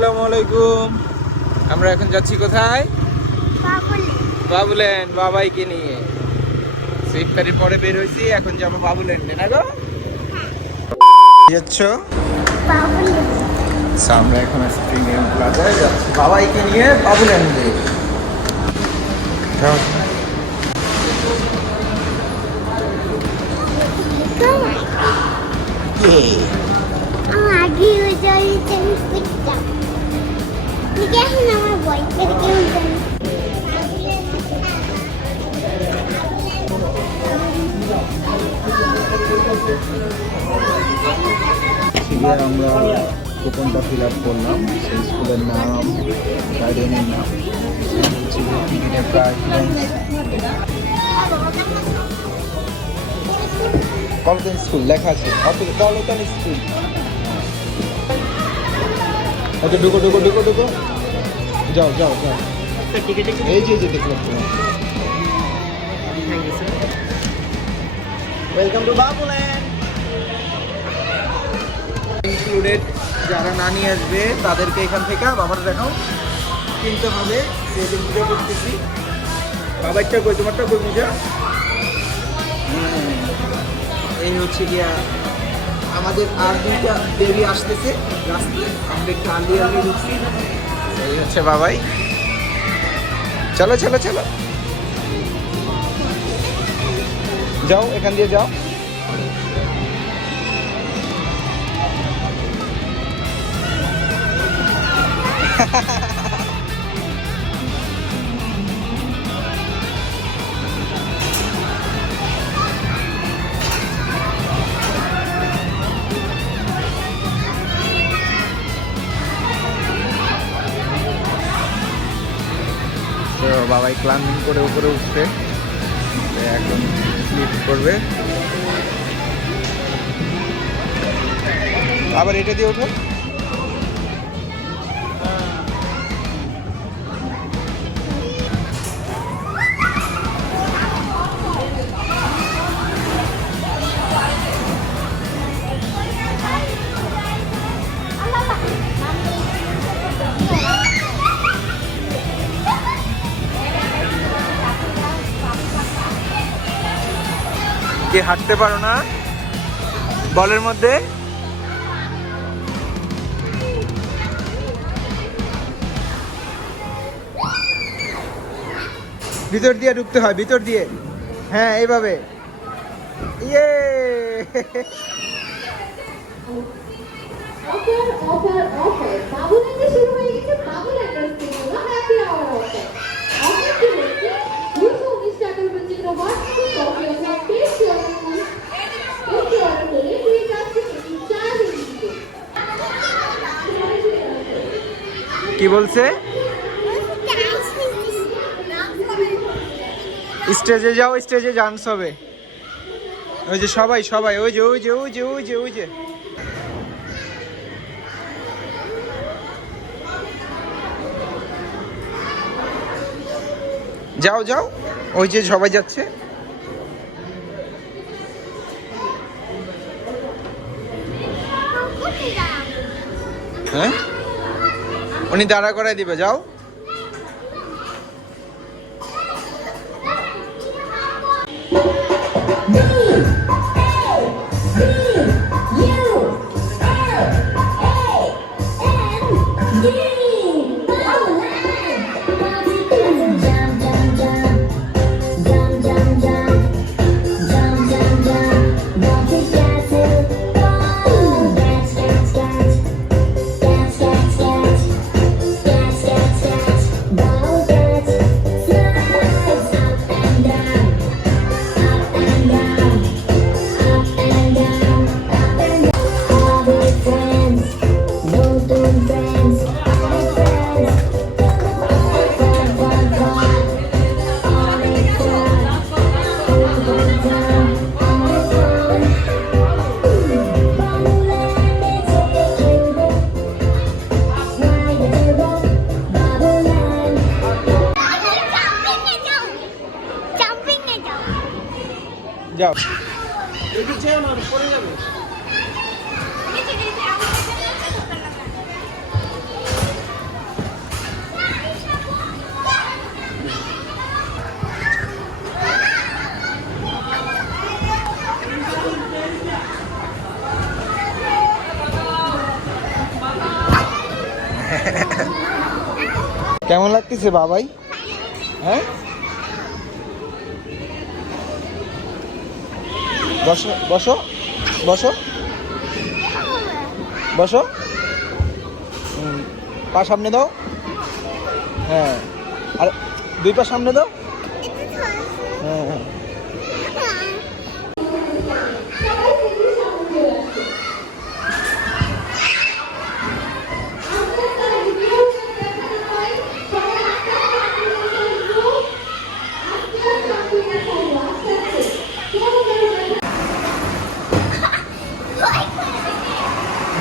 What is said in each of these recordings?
আসসালামু আলাইকুম। আমরা এখন যাচ্ছি কোথায়? বাবুল্যান্ড বাবাইকে নিয়ে। ইফতারির পরে বের হয়েছি, এখন যাবো বাবুল্যান্ডে না গো? যাচ্ছ? আমরা এখন প্রিমিয়াম প্লাজায় যাচ্ছি বাবাইকে নিয়ে বাবুল্যান্ডে। আমরা কুপনটা ফিল আপ করলাম, সেই স্কুলের নাম, গার্ডেনের নাম, টিকিটের প্রাইস। কলকাতা স্কুল লেখা আছে, কলকাতা স্কুল। আচ্ছা ঢুকো ঢুকো ঢুকো ঢুকো, যাও যাও যাও। এই যে দেখলাম। Welcome to Babuland. ইনক্লুডেড যারা না নিয়ে আসবে তাদেরকে এখান থেকে বাবার দেখাও কিনতে হবে। সেদিন পুজো করতেছি। বাবারটা কই, তোমারটা কই পূজা? এই হচ্ছে গিয়া আমাদের আর দুইটা বেবি আসতেছে রাস্তায়, আমরা একটু আর্লি ঢুকছি। এই হচ্ছে বাবাই। চলো চলো চলো, যাও এখান দিয়ে যাও। তো বাবাই ক্লাম্বিং করে উপরে উঠছে, এখন লিফট করবে। আবার এটা দিয়ে ওঠো। কি হাঁটতে পারো না বলের মধ্যে? ভিতর দিয়ে ঢুকতে হয়, ভিতর দিয়ে। হ্যাঁ এইভাবে। ইয়ে কি বলছে? স্টেজে যাও, স্টেজে ডান্স হবে। ওই যে সবাই সবাই, ওই যে ওই যে ওই যে ওই যে ওই যে। যাও যাও, ওই যে সবাই যাচ্ছে। হ্যাঁ উনি দাঁড়া করাই দিবে, যাও। যাও পড়ে যাবে। কেমন লাগতেছে বাবাই? হ্যাঁ, বসো বসো বসো বসো। পা সামনে দাও। হ্যাঁ, আর 2 পা সামনে দাও। হ্যাঁ হ্যাঁ।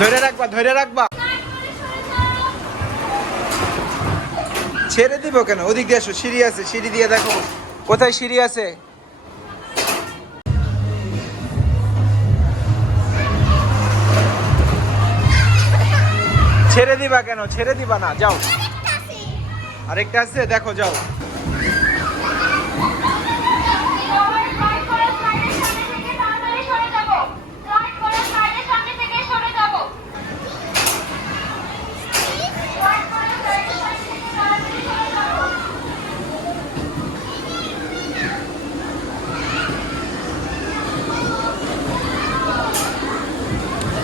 ধরে রাখবা, ধরে রাখবা। ছেড়ে দিব কেন? ওদিক দিয়ে আসো, সিঁড়ি আছে, সিঁড়ি দিয়ে দেখো কোথায় সিঁড়ি আছে। ছেড়ে দিবা কেন? ছেড়ে দিবা না, যাও। আরেকটা আছে, দেখো, যাও।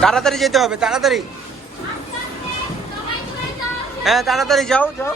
তাড়াতাড়ি যেতে হবে, তাড়াতাড়ি। হ্যাঁ, তাড়াতাড়ি যাও, যাও।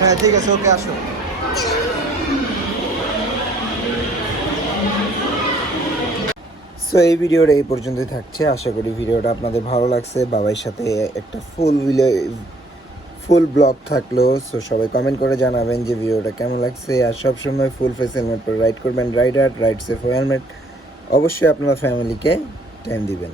হ্যাঁ, ঠিক আছে, ওকে, আসো। সো এই ভিডিওটা এই পর্যন্তই থাকছে। আশা করি ভিডিওটা আপনাদের ভালো লাগছে। বাবার সাথে একটা ফুল ব্লগ থাকলো। সো সবাই কমেন্ট করে জানাবেন যে ভিডিওটা কেমন লাগছে। আর সবসময় ফুল ফেস হেলমেট পরে রাইড করবেন। Ride safe helmet. অবশ্যই আপনারা ফ্যামিলিকে টাইম দিবেন।